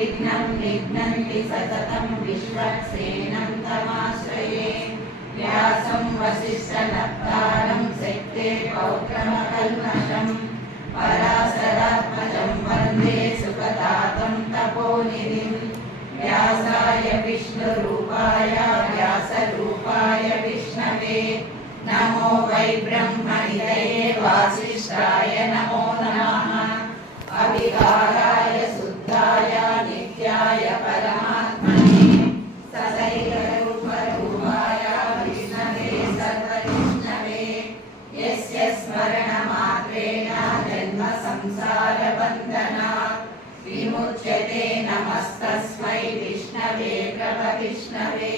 निर्विघ्नं निघ्नन्ति सततं विश्वक्सेनं तमाश्रये। व्यासं वसिष्ठनप्तारं शक्ते पौत्रमकल्मषं पराशरात्मजं वन्दे सुखदातं तपोनिधिं। व्यासाय विष्णुरूपाय व्यासरूपाय विष्णवे नमो वै ब्रह्मनिधये वासिष्ठाय नमो नमः। अविकाराय शुद्धाय नित्याय परमात्मने सदैवरूपरूपाय विष्णवे सर्वविष्णवे। यस्य स्मरणमात्रेण जन्म संसारबन्धनात् विमुच्यते। नमस्तस्मै विष्णवे प्रभविष्णवे।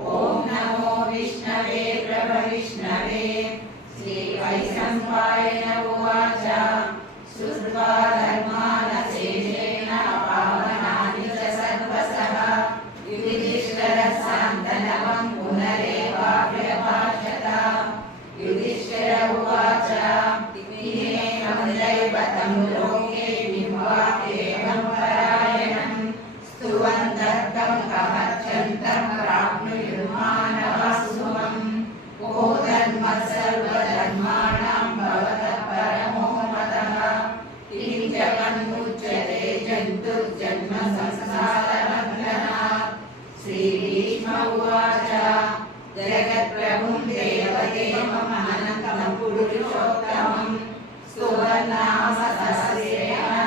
ॐ नमो विष्णवे प्रभविष्णवे। श्रीवैशम्पायन उवाच श्रुत्वा धर्मानशेषेण पावनानि च सर्वशः युधिष्ठिरः शान्तनवं पुनरेवाभ्यभाषत। युधिष्ठिर उवाच इमेकं दैवतं लोके बिम्बादेवं परायणं स्तुवन्तः कं कमर्चन्तं प्राप्नुयुर्मानवः शुभम्। को धर्मः सर्वधर्माणां भवतः परमो मतः किं च कन्मुच्यते जन्तुर्जन्म संसारबन्धनात्। श्रीभीष्म उवाच जगत्प्रभुं देवदेवम् अनन्तं पुरुषोत्तमं स्तुवन्नाम सहस्रेण